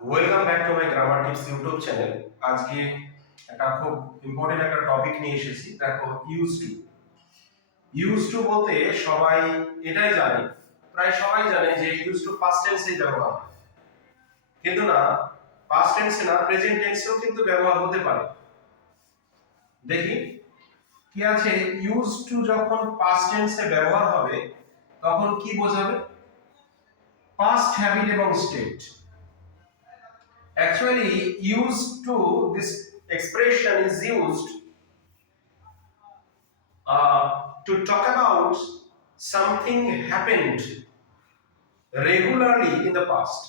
Welcome back to my grammar tips YouTube channel. আজকে একটা খুব ইম্পর্টেন্ট একটা টপিক নিয়ে এসেছি। দেখো, ইউজ টু বলতে সবাই এটাই জানে, প্রায় সবাই জানে যে ইউজ টু পাস্ট টেন্সে ব্যবহার হয়। কিন্তু না, পাস্ট টেন্সে না, প্রেজেন্ট টেন্সেও কিন্তু ব্যবহার হতে পারে। দেখি কি আছে, ইউজ টু যখন পাস্ট টেন্সে ব্যবহার হবে তখন কি বোঝাবে? পাস্ট হ্যাবিট এবং state. Actually, used to, this expression is used to talk about something happened regularly in the past.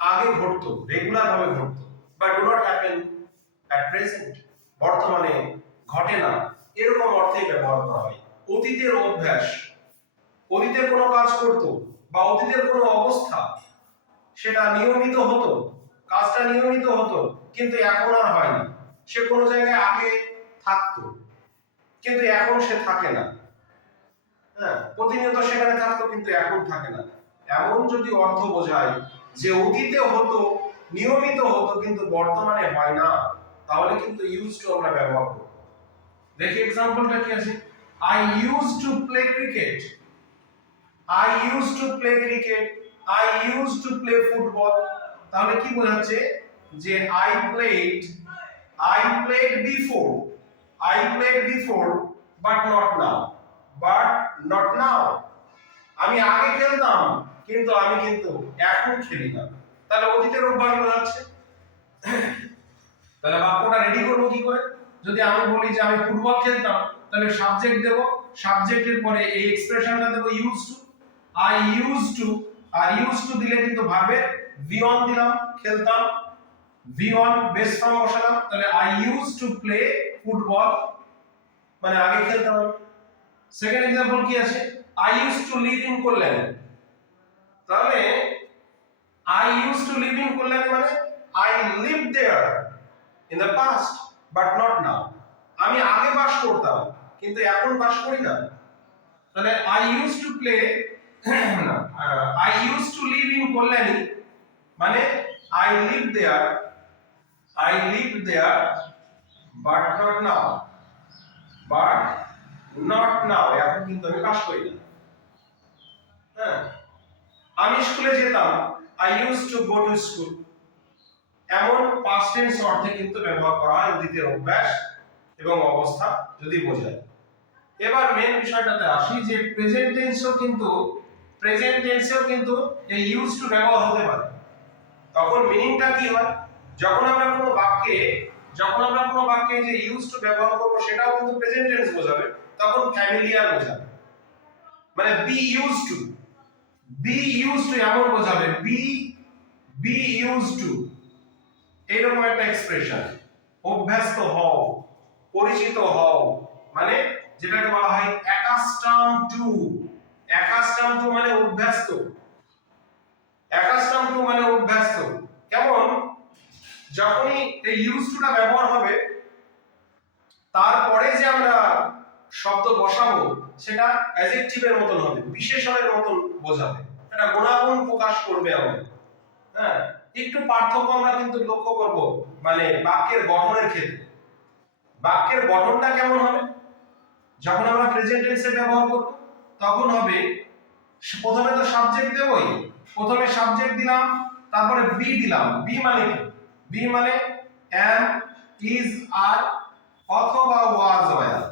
আগে ঘটতো, রেগুলার ভাবে ঘটতো, but do not happen at present. বর্তমানে ঘটে না, এরকম অর্থে ব্যবহার করা হয়। অতীতের অভ্যাস, অতীতের কোনো কাজ করতো বা অতীতের কোনো অবস্থা, সেটা নিয়মিত হতো, কাজটা নিয়মিত হতো, কিন্তু এখন আর হয় না। সে কোনো জায়গায় আগে থাকতো, কিন্তু এখন সে থাকে না। হ্যাঁ, প্রতিনিয়ত সেখানে থাকতো কিন্তু এখন থাকে না। এমন যদি অর্থ বোঝায় যে অতীতে হতো, নিয়মিত হতো, কিন্তু বর্তমানে হয় না, তাহলে কিন্তু ইউজ টু আমরা ব্যবহার করব। দেখি এক্সাম্পলটা কি আছে। I use to play cricket, I use to play cricket, I use to play football. তাহলে কি বোঝাচ্ছে? যে I played before, I played before but not now. আমি আগে খেলতাম, কিন্তু আমি এখন খেলি না। তাহলে অতীতের অভ্যাস বোঝাচ্ছে। তাহলে বাক্যটা রেডি করবো কি করে? যদি আমি বলি যে আমি ফুটবল খেলতাম, তাহলে সাবজেক্ট দেব, সাবজেক্টের পরে এই এক্সপ্রেশনটা দেব use to. I use to, আর ইউজ টু দিলে কিন্তু ভার্বের ভি অন দিলাম, খেলতাম, ভি অন বেস ফর্ম বসালাম। তাহলে I use to play football, মানে আগে খেলতাম। সেকেন্ড एग्जांपल কি আছে? I use to live in Kalyani. তাহলে I use to live in Kalyani মানে I live there in the past but not now. আমি আগে বাস করতাম, কিন্তু এখন বাস করি না। তাহলে I used to play না, I used to live in Kalyani মানে I live there, I live there but not now, but not now, এখন কিন্তু আমি বাস করি না। হ্যাঁ, আমি স্কুলে যেতাম, I used to go to school। এমন পাস্ট টেন্স অর্থে কিন্তু ব্যবহার করা হয় অতীতের অভ্যাস এবং অবস্থা যদি বোঝায়। এবার মেন বিষয়টাতে আসি যে প্রেজেন্ট টেন্সেও কিন্তু এই ইউজ টু ব্যবহার হতে পারে। তখন মিনিংটা কি হয়? যখন আমরা কোনো বাক্যে যে ইউজ টু ব্যবহার করব, সেটাও কিন্তু প্রেজেন্ট টেন্স বোঝাবে, তখন ফ্যামিলিয়ার বোঝাবে। মানে বি ইউজ টু এমন বোঝাবে, বি ইউজ টু, এইরকম একটা এক্সপ্রেশন। অভ্যস্ত হও, পরিচিত হও, মানে যেটাকে বলা হয় অ্যাকাস্টাম টু। অ্যাকাস্টাম টু মানে অভ্যস্ত, অ্যাকাস্টাম টু মানে অভ্যস্ত। কেমন? যখনই এই ইউজ টুটা ব্যবহার হবে, তারপরে যে আমরা শব্দ বসাবো সেটা অ্যাডজেক্টিভের মতন হবে, বিশেষণের মতন বোঝাবে, এটা গুণাগুণ প্রকাশ করবে আমাদের। হ্যাঁ, একটু পার্থক্য আমরা কিন্তু লক্ষ্য করব, মানে বাক্যের গঠনের ক্ষেত্রে। বাক্যের গঠনটা কেমন হবে? যখন আমরা প্রেজেন্ট টেন্সে ব্যবহার করব, তখন হবে প্রথমে তো সাবজেক্ট দেবই, প্রথমে সাবজেক্ট দিলাম, তারপরে বি দিলাম। বি মানে কি? বি মানে am, is, are অথবা was were,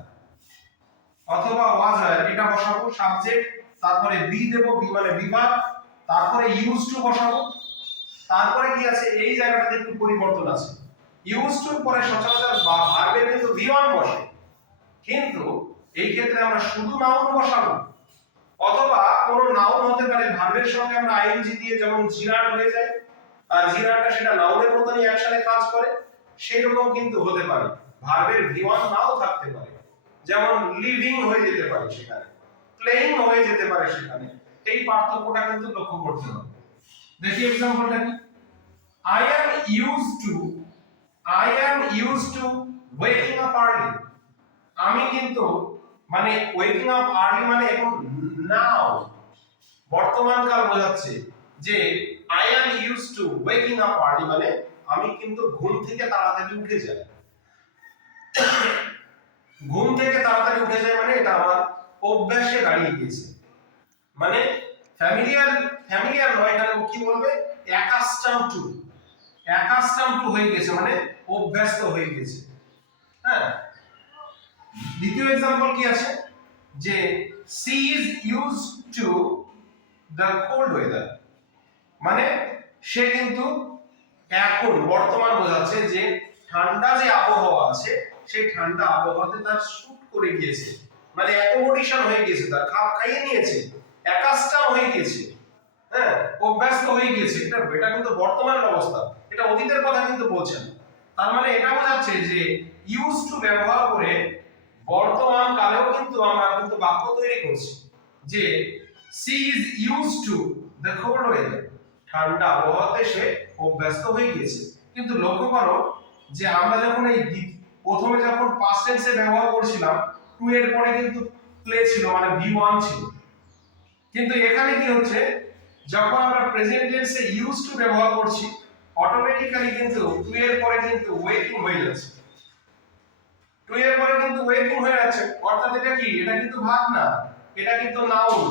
অথবা was were, এটা বসাবো সাবজেক্ট, তারপরে বি দেব, বি মানে বিভাগ, তারপরে ইউজ টু বসাবো। তারপরে কি আছে, এই জায়গাটাতে একটু পরিবর্তন আছে। ইউজ টুর পরে সচরাচর ভার্বের কিন্তু ভি অন বসে, কিন্তু এই ক্ষেত্রে আমরা শুধু নাউন বসাবো, অথবা কোনো নাউন হতে পারে ভার্বের সঙ্গে আমরা আইএনজি দিয়ে, যেমন জিরার্ড হয়ে যায়, আর জিরার্ডটা সেটা নাউনের মতনই একসাথে কাজ করে, সেই রকম কিন্তু হতে পারে। ভার্বের ভি অন নাও থাকতে পারে, যেমন লিভিং হয়ে যেতে পারে সেখানে, প্লেইং হয়ে যেতে পারে সেখানে। এই পার্থক্যটা কিন্তু লক্ষ্য করতে হবে। দেখি एग्जांपलটা কি। I am used to waking up early। আমি কিন্তু, মানে waking up early মানে এখন নাও, বর্তমান কাল বোঝাচ্ছে যে I am use to waking up early মানে আমি কিন্তু ঘুম থেকে তাড়াতাড়ি উঠে যাই। ঘুম থেকে তাড়াতাড়ি উঠে যাই মানে এটা আমার অভ্যাসে দাঁড়িয়ে গিয়েছে। মানে ফ্যামিলিয়ার ফ্যামিলিয়ার নয়, এখানে কি বলবে, অ্যাকাস্টাম টু হয়ে গেছে মানে অভ্যস্ত হয়ে গেছে। হ্যাঁ, দ্বিতীয় एग्जांपल কি আছে যে she is used to the cold weather মানে সে কিন্তু এখন বর্তমান বোঝাচ্ছে যে ঠান্ডা যে আবহাওয়া আছে সেই ঠান্ডা আবহাওয়াতে তার শুট করে গিয়েছে, মানে অ্যাকোমোডেশন হয়ে গিয়েছে, তার খাপ খাইয়ে নিয়েছে, অ্যাকাস্টাম হয়ে গিয়েছে। হ্যাঁ, অভ্যস্ত হয়ে গিয়েছে। এটা কিন্তু বর্তমানের অবস্থা, এটা অতীতের কথা কিন্তু বলছেন। তার মানে এটা বোঝাচ্ছে যে ইউজ টু ব্যবহার করে বর্তমান কালেও কিন্তু আমরা কিন্তু বাক্য তৈরি করছি যে she is use to the cold weather ঠান্ডা আবহাওয়াতে সে অভ্যস্ত হয়ে গিয়েছে। কিন্তু লক্ষ্য করো যে আমরা যখন এই প্রথমে যখন পাস্ট টেন্সে ব্যবহার করছিলাম টু এর পরে কিন্তু প্লে ছিল মানে V1 ছিল, কিন্তু এখানে কি হচ্ছে যখন আমরা প্রেজেন্ট টেন্সে ইউজ টু ব্যবহার করছি অটোমেটিক্যালি কিন্তু টু এর পরে কিন্তু ওয়েটিং হয়ে যাচ্ছে। টু এর পরে কিন্তু ওয়েটিং হয়ে যাচ্ছে, অর্থাৎ এটা কি, এটা কিন্তু ভার্ব না, এটা কিন্তু নাউন।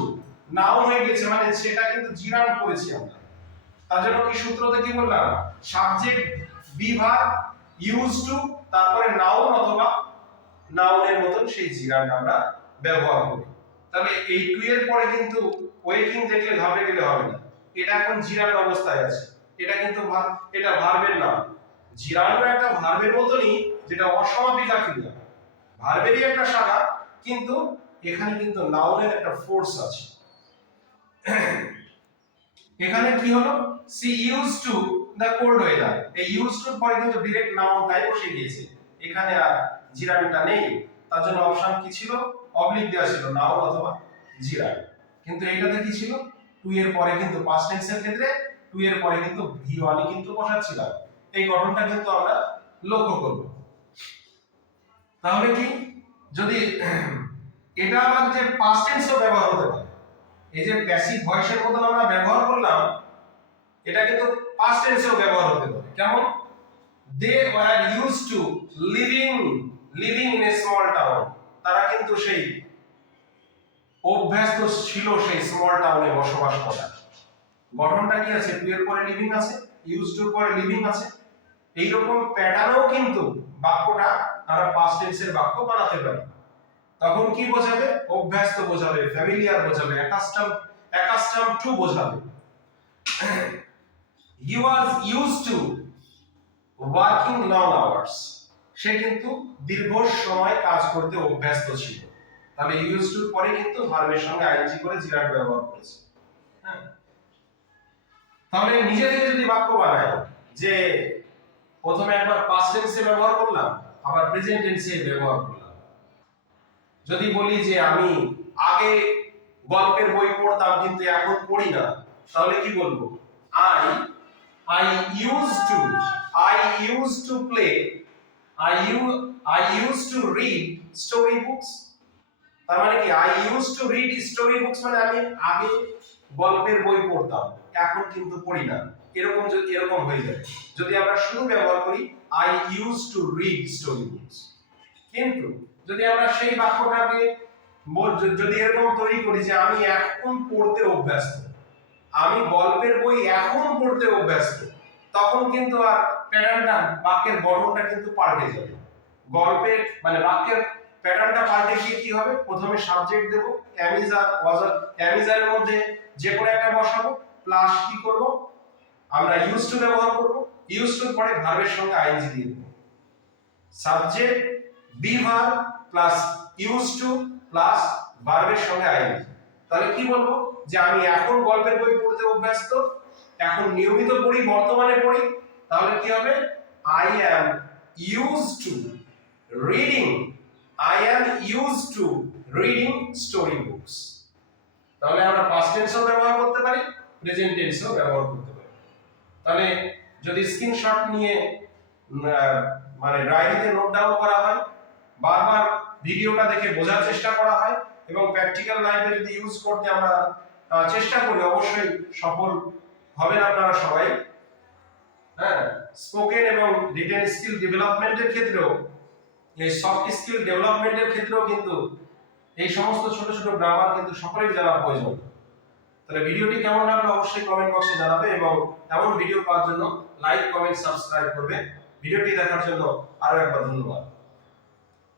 নাউন হয়ে গেছে মানে সেটা কিন্তু জিরান করেছি আমরা। তার জন্য কি সূত্রতে কি বললাম, subject B verb use to তারপরে নাউন অথবা নাউনের মতন সেই জিরানটা আমরা ব্যবহার করি। তাহলে এই টু এর পরে কিন্তু ওয়েটিং দেখলে ঘাবড়ে গেলে হবে না, এটা এখন জিরান অবস্থায় আছে, এটা কিন্তু এটা ভার্বের নাম। জিরানও একটা ভার্বের মতনই, যেটা অসমাপিকা ক্রিয়া, ভার্বেরই একটা শাখা, কিন্তু এখানে কিন্তু নাউনের একটা ফোর্স আছে। এখানে কি হলো, she use to the cold weather, এই ইউজ টু পরে কিন্তু ডাইরেক্ট নাউনটাই বসে গিয়েছে, এখানে আর জিরানটা নেই। তার জন্য অপশন কি ছিল, অবলিক দেওয়া ছিল, নাউন অথবা জিরান। কিন্তু এটাতে কি ছিল, টু এর পরে কিন্তু পাস্ট টেন্সের ক্ষেত্রে টু এর পরে কিন্তু V1 কিন্তু বসাচ্ছিলাম। এই গঠনটা কিন্তু আমরা লক্ষ্য করব। তাহলে কি, যদি এটা আবার যে পাস্ট টেন্সও ব্যবহার হতে পারে, এই যে প্যাসিভ ভয়েসের মতন আমরা ব্যবহার করলাম, এটা কিন্তু পাস্ট টেন্সেও ব্যবহার হতে পারে। কেমন, they were used to living in a small town, তারা কিন্তু সেই অভ্যস্ত ছিল সেই স্মল টাউনে বসবাস করা। গঠনটা কি আছে, টু এর পরে লিভিং আছে, ইউজড টুর পরে লিভিং আছে। এই রকম প্যাটার্নও কিন্তু বাক্যটা আমরা পাস্ট টেন্সের বাক্য বানাতে পারি। তখন কি বোঝাবে, অভ্যস্ত বোঝাবে, ফ্যামিলিয়ার বোঝাবে, অ্যাকাস্টাম টু বোঝাবে। He was used to working long hours, সে কিন্তু দীর্ঘ সময় কাজ করতে অভ্যস্ত ছিল। তাহলে ইউজড টুর পরে কিন্তু ভার্বের সঙ্গে আইএনজি করে জিরাট ব্যবহার করেছে। হ্যাঁ, তাহলে নিজে থেকে যদি বাক্য বানাই যে প্রথমে একবার পাস্ট টেন্সে ব্যবহার করলাম আবার প্রেজেন্ট টেন্সে ব্যবহার করলাম। যদি বলি যে আমি আগে গল্পের বই পড়তাম কিন্তু এখন পড়ি না, তাহলে কি বলবো, I used to play I used to read story books। তার মানে কি, I used to read story books মানে আমি আগে গল্পের বই পড়তাম এখন কিন্তু পড়ি না, এরকম হয়ে যায় যদি আমরা শুধু ব্যবহার করি I used to read story books। কিন্তু যদি আমরা সেই বাক্যটাকে যদি এরকম তৈরি করি যে আমি এখন পড়তে অভ্যস্ত, আমি গল্পের বই এখন পড়তে অভ্যস্ত, তখন কিন্তু আর প্যাটার্নটা বাক্যের গঠনটা কিন্তু পাল্টে যাবে। গল্পের মানে বাক্যের প্যাটার্নটা পাল্টে গিয়ে কি হবে, প্রথমে সাবজেক্ট দেব অ্যামিজার এর মধ্যে যে কোনো একটা বসাবো, প্লাস কি করব আমরা ইউজ টু ব্যবহার করব, ইউজ টুর পরে ভার্বের সঙ্গে আইএনজি দিয়ে দেব, subject B verb plus use to plus ভার্বের সঙ্গে আইএনজি। তাহলে কি বলবো, যে আমি এখন গল্পের বই পড়তে অভ্যস্ত, এখন নিয়মিত পড়ি, বর্তমানে পড়ি, তাহলে কি হবে, I am used to reading story books। তাহলে আমরা পাস্ট টেন্সও ব্যবহার করতে পারি, প্রেজেন্ট টেন্সও ব্যবহার করতে পারি। তাহলে যদি স্ক্রিনশট নিয়ে মানে ডায়েরিতে নোট ডাউন করা হয়, বারবার ভিডিওটা দেখে বোঝার চেষ্টা করা হয় এবং প্র্যাকটিক্যাল লাইফে যদি ইউজ করতে আমরা চেষ্টা করি, অবশ্যই সফল হবেন আপনারা সবাই। হ্যাঁ, স্পোকেন এবং রিটেন স্কিল ডেভেলপমেন্টের ক্ষেত্রেও, এই সফট স্কিল ডেভেলপমেন্টের ক্ষেত্রেও কিন্তু এই সমস্ত ছোট ছোট গ্রামার কিন্তু সকলের জানা প্রয়োজন। তাহলে ভিডিওটি কেমন লাগলো অবশ্যই কমেন্ট বক্সে জানাবে, এবং এমন ভিডিও পাওয়ার জন্য লাইক, কমেন্ট, সাবস্ক্রাইব করবে। ভিডিওটি দেখার জন্য আরো একবার ধন্যবাদ।